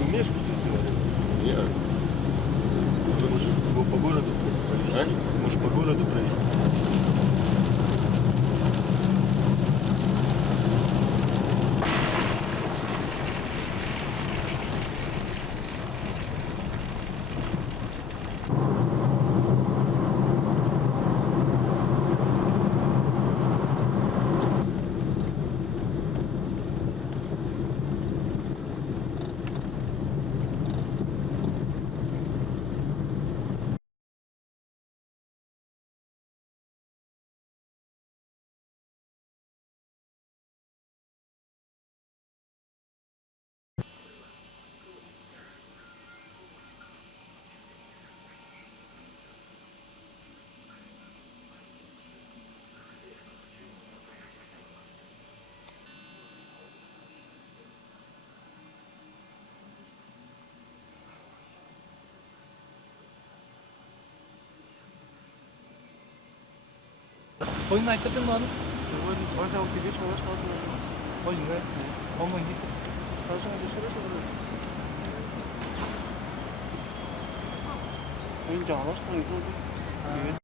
Ты умеешь разговаривать? Нет. Ты можешь его по городу провести? Можешь по городу провести? Oyun açtırdın mı abi? Hocam bir geç ulaşmadım. Oyun be. Olmayın git. Hocam bir süre sonra. Oyuncu ulaşmadım. Evet.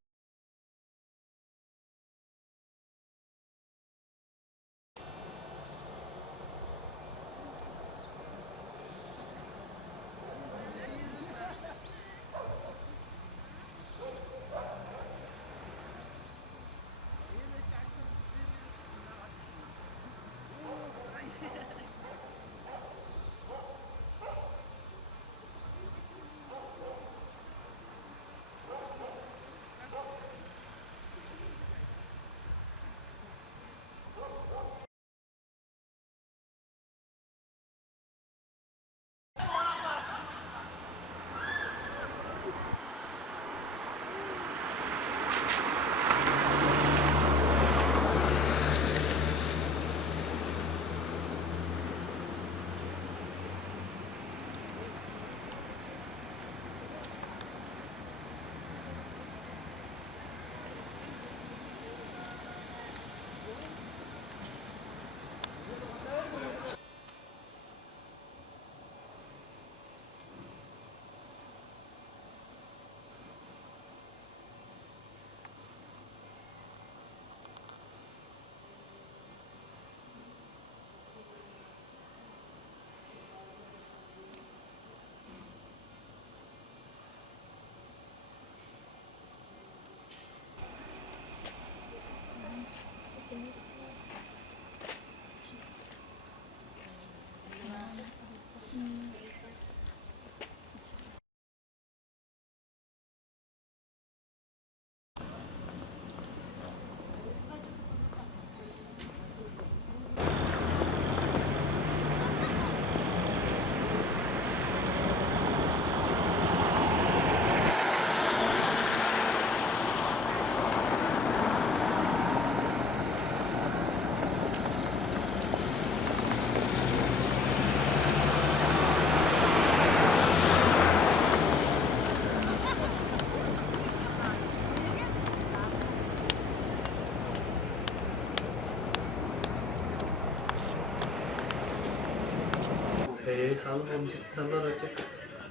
Sağlık olmuş insanlar olacak.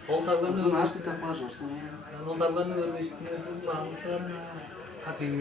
Oltanlarını Sen her şeyi yaparsın. oltanlarını görme işte bağımsızlarına hafif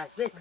Казбек.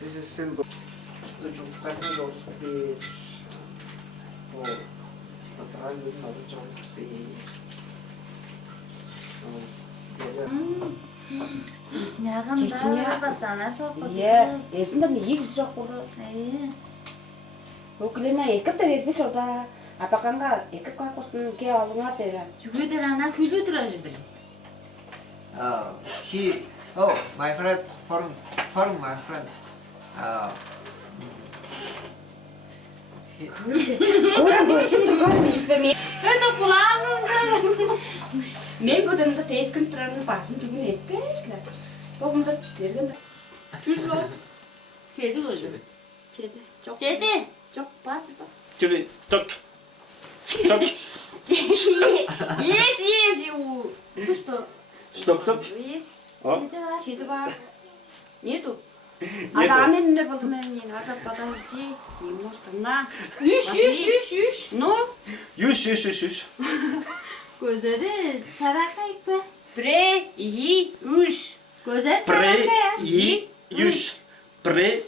This is symbol. The Jumping of the triangle of Чечня бас анаас яа ярьсандаа нэг их жоохгүй өглөөна экэтэй гэж удаа апаганга экэк гакусан гээ олнгаа дээр чүгүүдэр ана хүлүүдэр ажидаг my friend for my friend Хэдэ план Мен годомда тест контрол басан түгэн этгэж л. Богомд тэргэн. Чүжлөө. Чэдэ лож. Чэдэ. Жок. Чэдэ. Жок бат. Чили, чок. Чок. Yes, you. Что? Стоп. Yes. Чэдэ ба. Нету. Адамын не болмэн не надо подожди. Не может на. Юш. Ну? Юш. Gözleri sarakayık mı? Pre, yi, üş. Gözler sarakayık. Юш. Пре.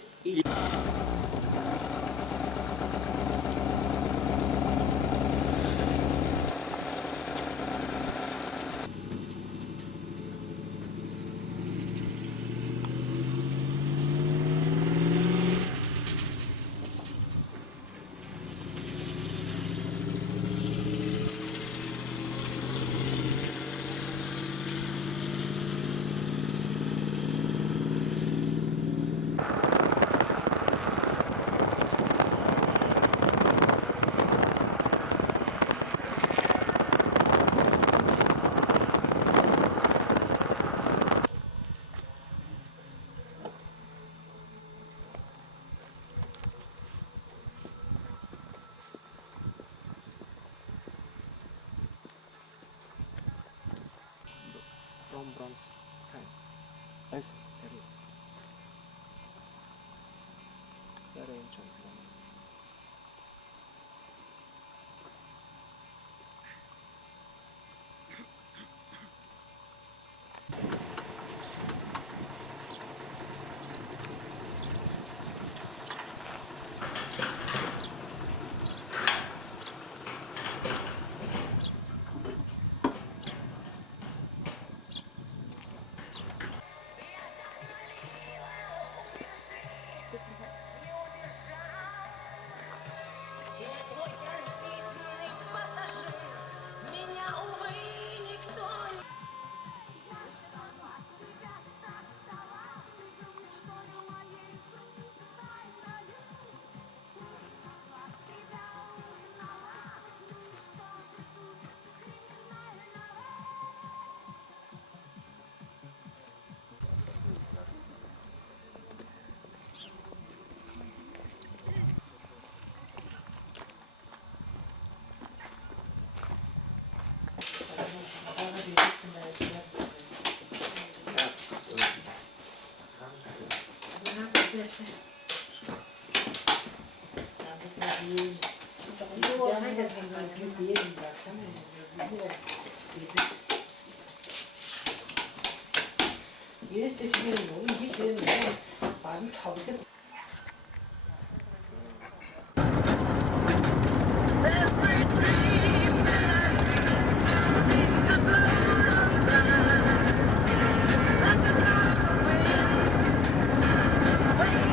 from bronze time. Yes, there is. Very ancient one. 이랬을 때 이게 제일 많이 차거든. Wait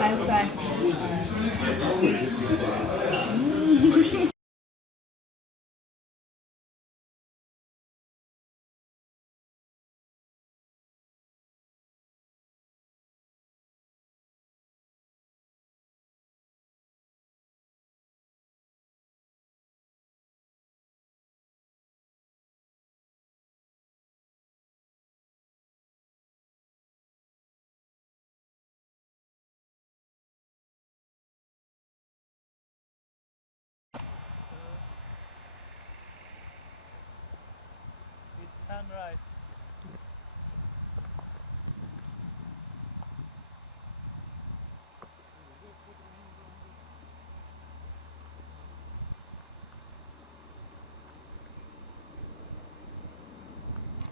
I'll try. It's sunrise.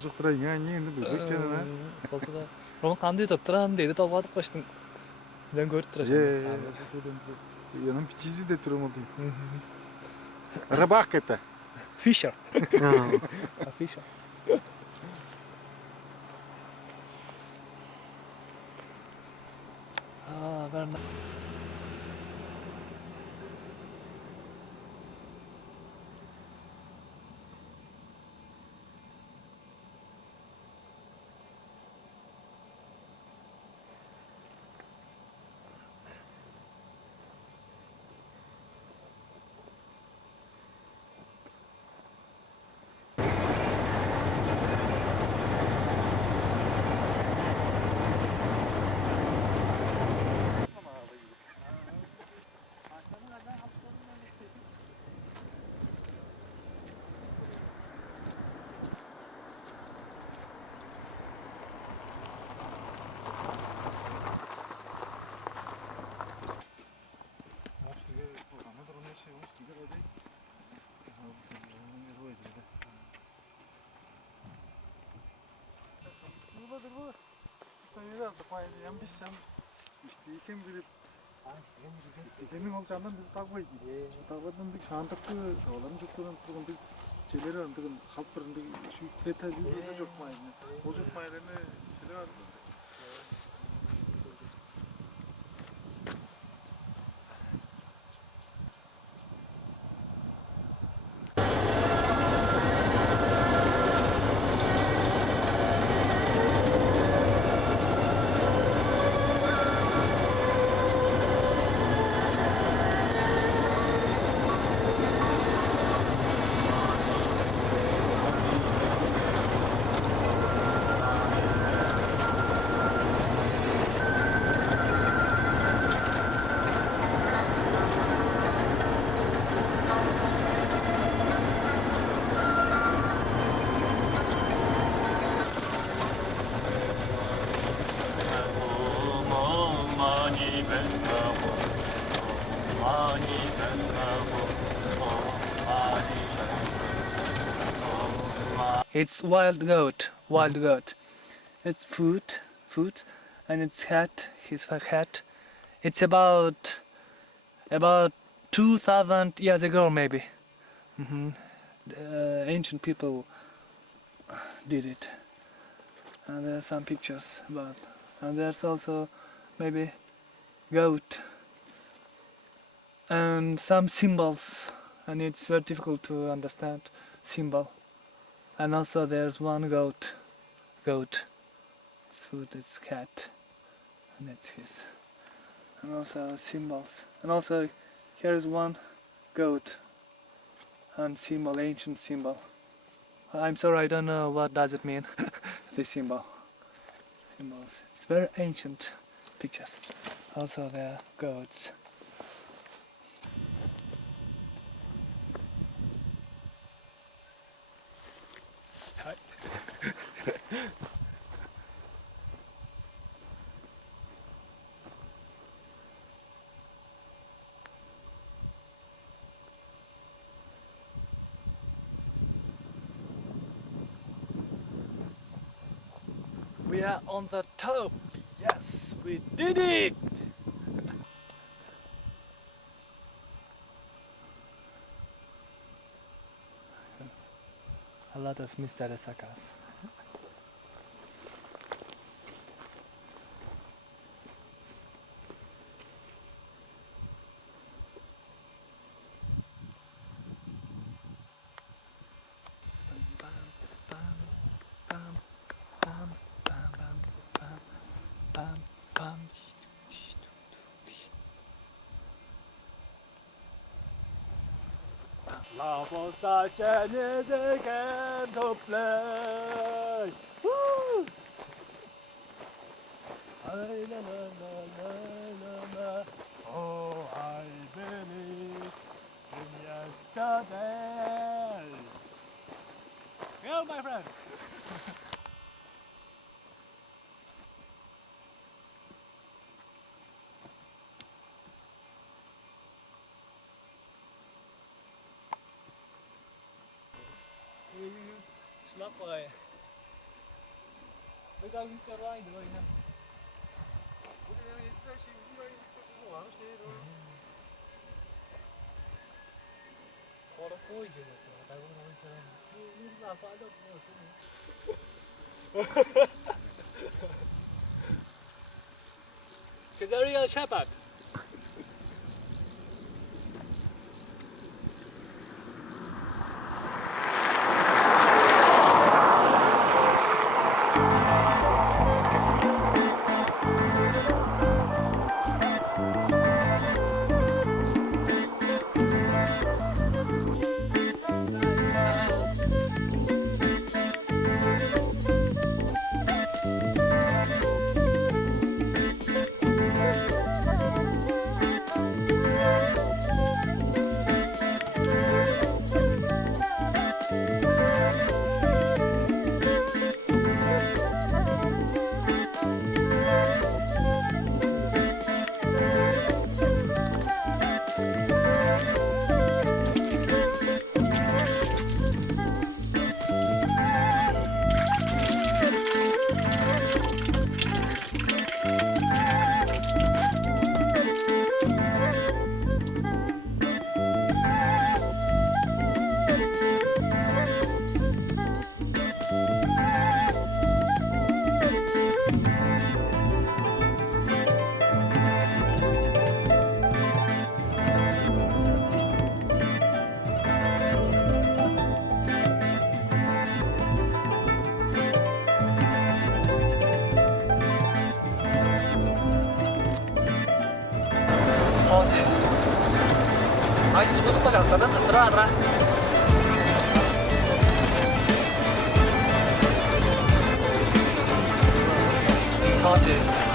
Жыктыра яңа енді бір өтченена. Болса да. Роман қандай тоқтыран дейді толғадық қоштың. Мен көріп тұрашын. Янам птицы де турам oldu. Рыбак это. Fisher. A fisher. Very nice. Yan biz sen isteyken bilip İstekenin olacağından biz takmayız. Takmadan bir şantıklı olanın çoktan turgun bir şeyleri andığın halk birinde şu teta yüzde çok mayını. O çok maylarını şeyler var. It's wild goat. It's food, and its hat, his hat. It's about 2,000 years ago, maybe. Ancient people did it, and there are some pictures about. And there's also maybe goat and some symbols, and it's very difficult to understand symbol. And also there's one goat. It's food, it's cat, and it's his. And also symbols. And also here is one goat and symbol, ancient symbol. I'm sorry, I don't know what does it mean. This symbol. Symbols. It's very ancient pictures. Also there are goats. are on the top. Yes, we did it! A lot of Mr. Resakas. Love was such an easy game to play. Woo! Oh, I believe in yesterday. Go, my friend. Slapp rồi. Bây giờ chúng ta ride rồi nè. Bora foi, gente. Tá não vai dar Because they're real shepherd. Horses. Mais tudo para cantar na entrada. Horses.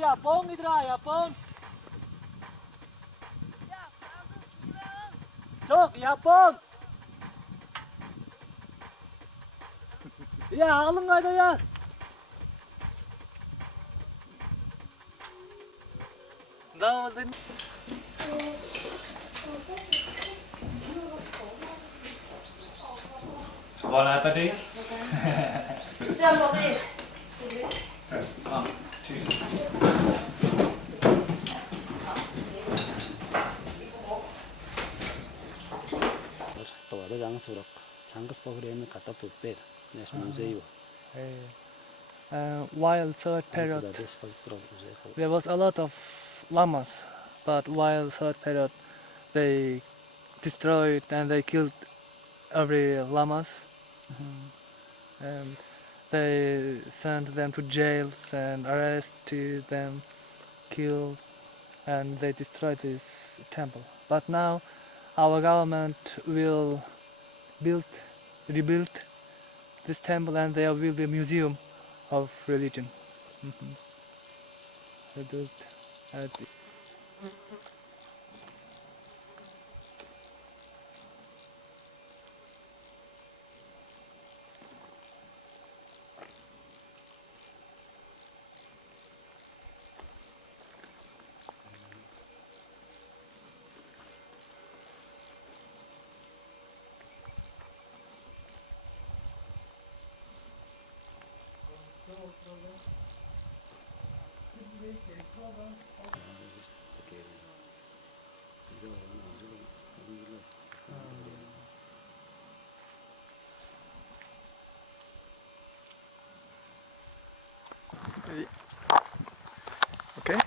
야, 뻥이더라, 야, 뻥. 야, 뻥. 야, alın kayda ya. Now then. Bon appétit. Doğada canı sorak. Çangız Bahriye'nin katap tutbeydi. Neş müzeyi var. While third period, Burada des fazla müzeyi kaldı. there was a lot of llamas, but while third period, they destroyed and they killed every llamas. And they sent them to jails and arrested them, killed, and they destroyed this temple. But now, our government will rebuild this temple, and there will be a museum of religion. Rebuilt at Okay.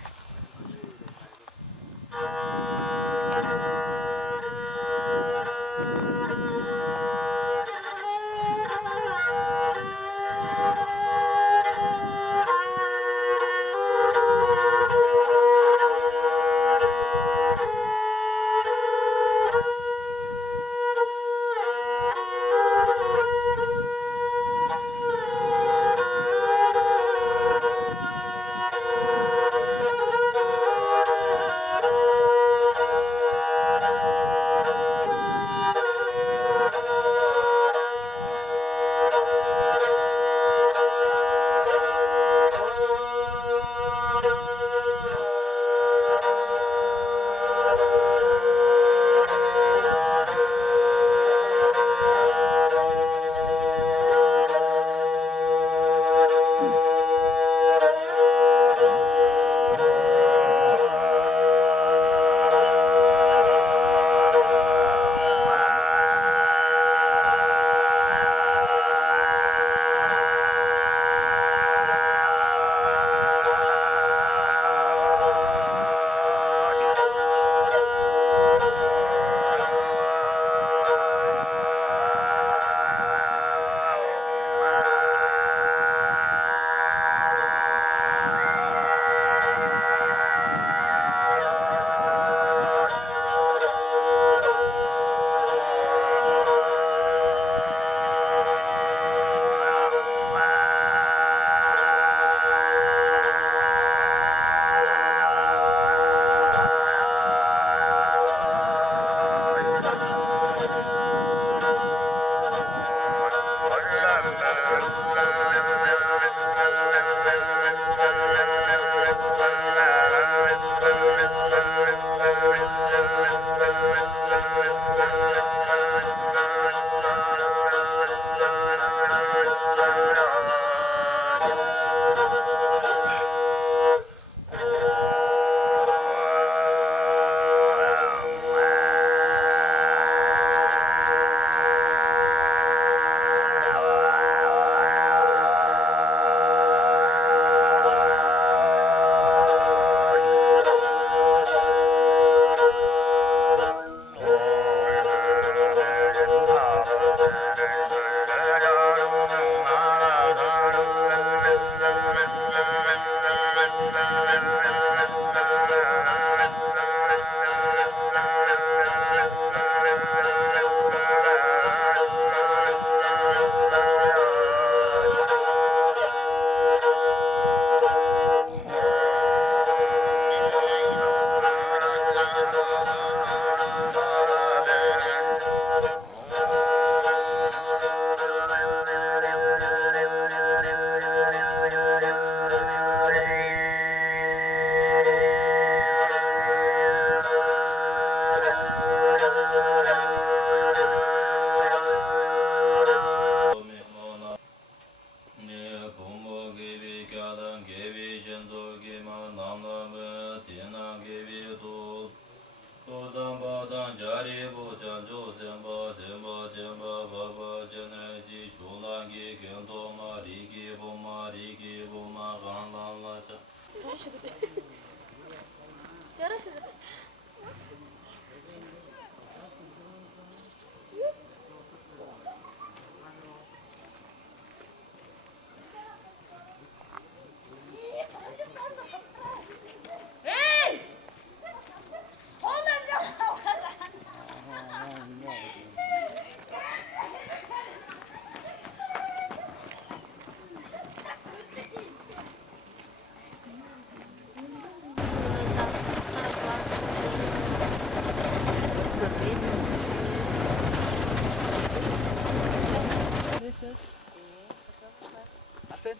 Arsen.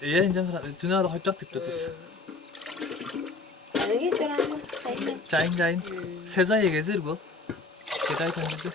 Iya, injang tuna ada hocak tip tutus. Cain. Sezai gezir bu. Kedai kendisi.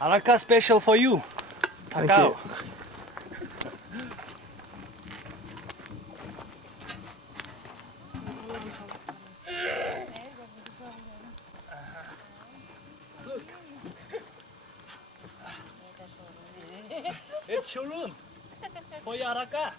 Araka special for you. Takao. It's Shurun for your Araka.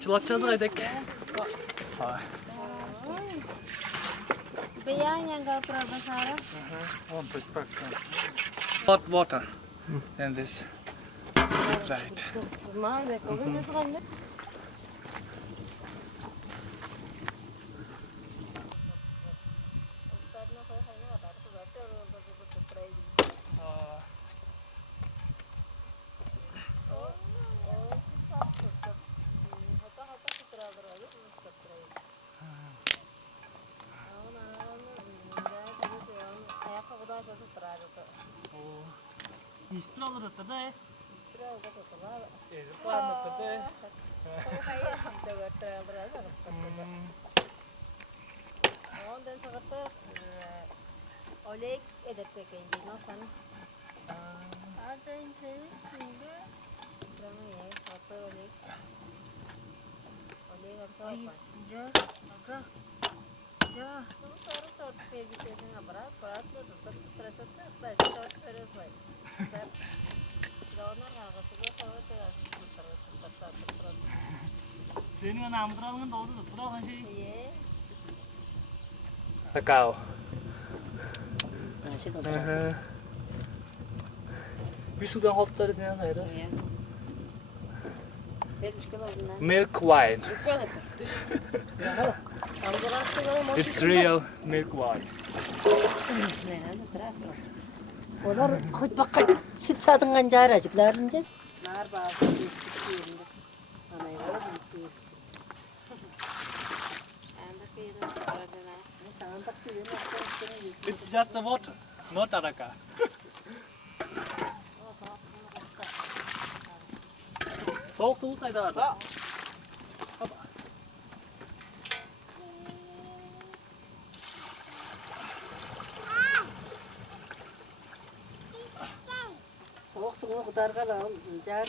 Çılakçazı kaydek. Hot water and this. Right. Oleg edetpekeydi, no sana. Arda interview şimdi. Drama ye, foto oleg. Sini nam terang kan tahu tu terang kan sih. Kakao. Bir sudan hotları ne anlayırız? Milk wine. It's real milk wine. Onlar bakka süt satın kanca aracıklar ince. It's just the water, not araka. Soğuk su saydı arada. Soğuk suyunu kudarga da incar.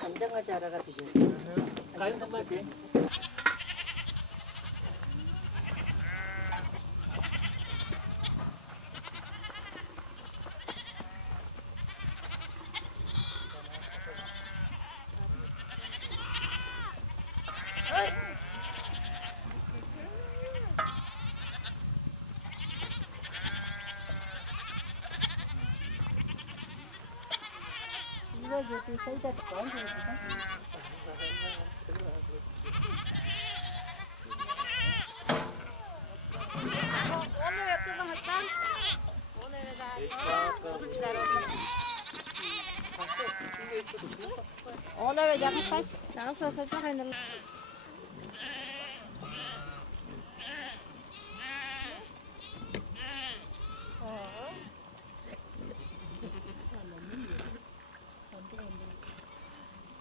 Kanca araga düşer. Kain sampai ke? Ona ve yakın kaç. Nasıl saçma kaynarlar.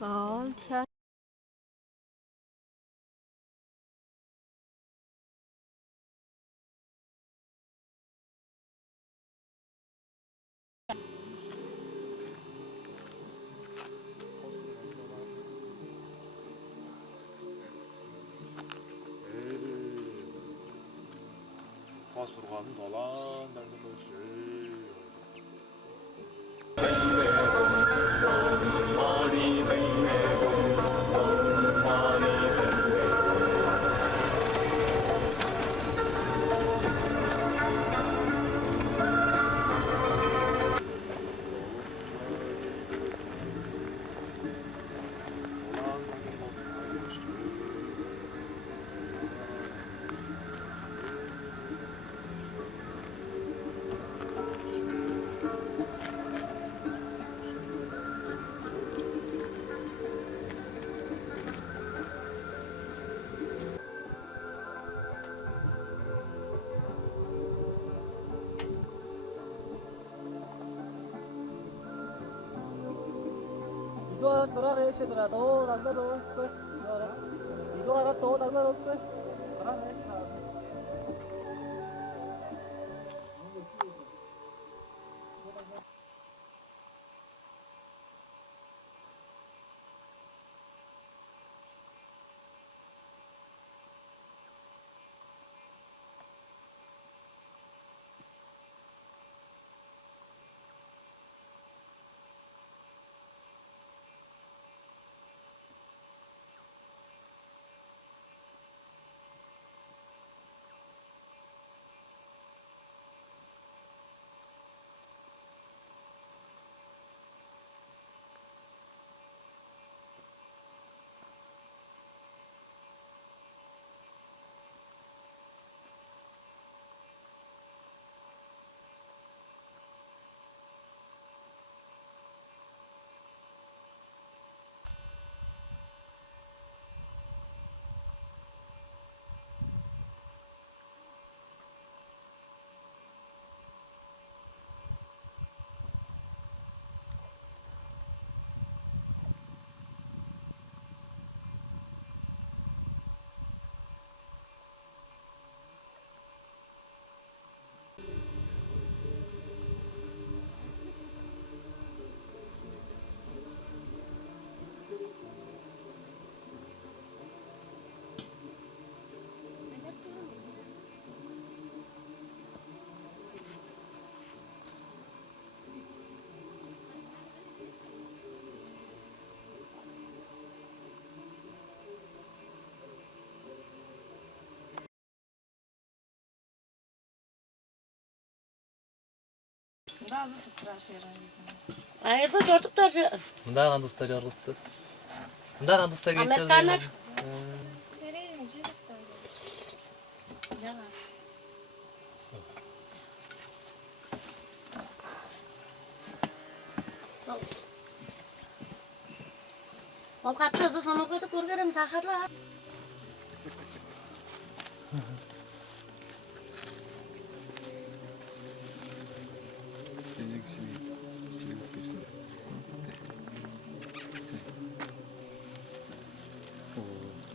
Ol, Taz turğanın dalan dərdə qoşur. 이거 돌아내 시더라. 너 남자도 그 이거 알아 또 남자도 그 돌아내 시더라. Ayırdı çocuklar şu. Мындай достар жаргызды. Мындай достар Amerikanlar. Ол қатты өзі соны қойды көргенім сақырлы.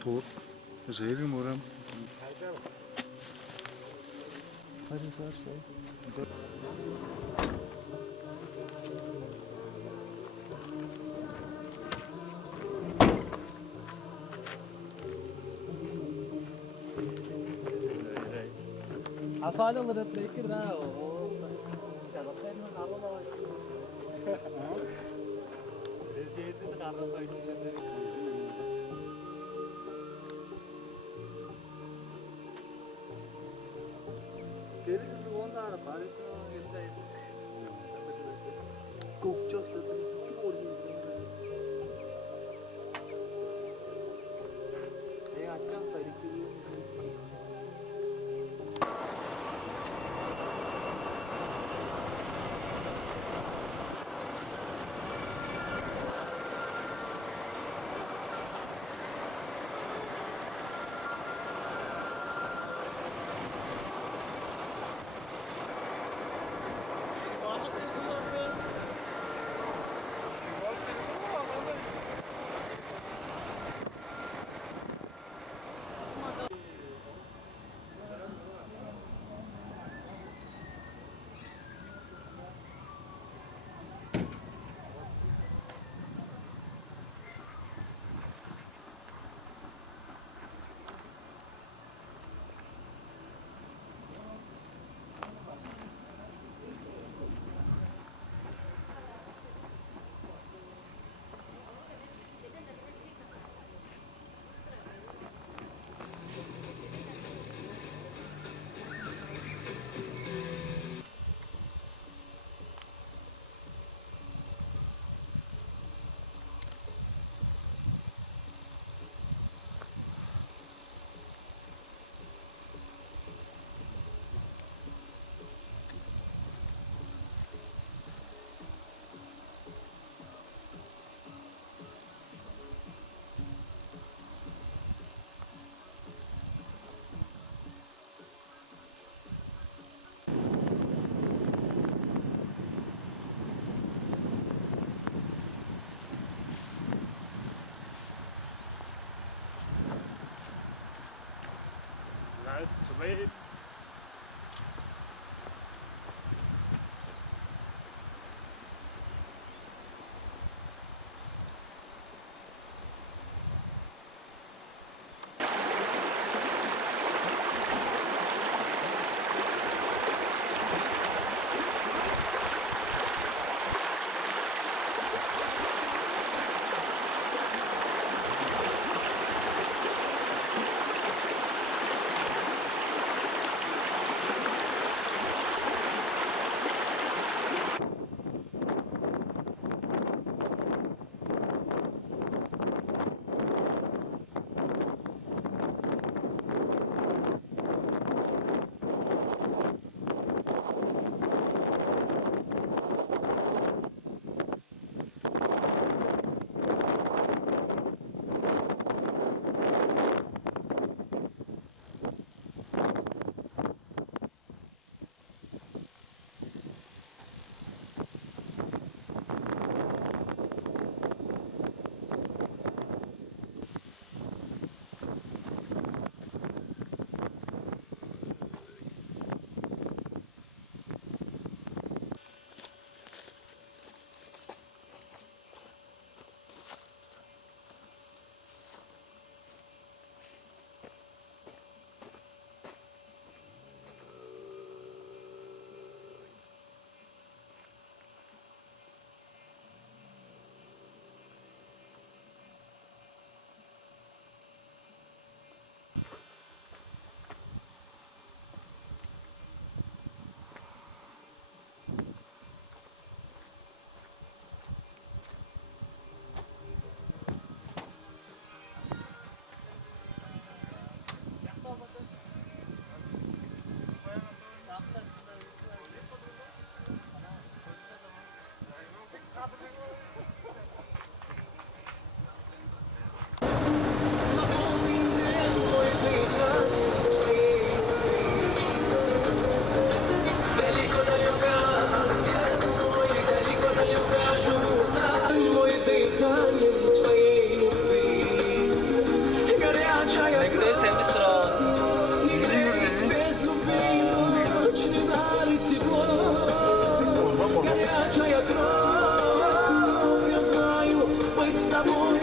Туот. Зэйгэн мөрөм. Асаалар дэйкэр наа. Sweet. amor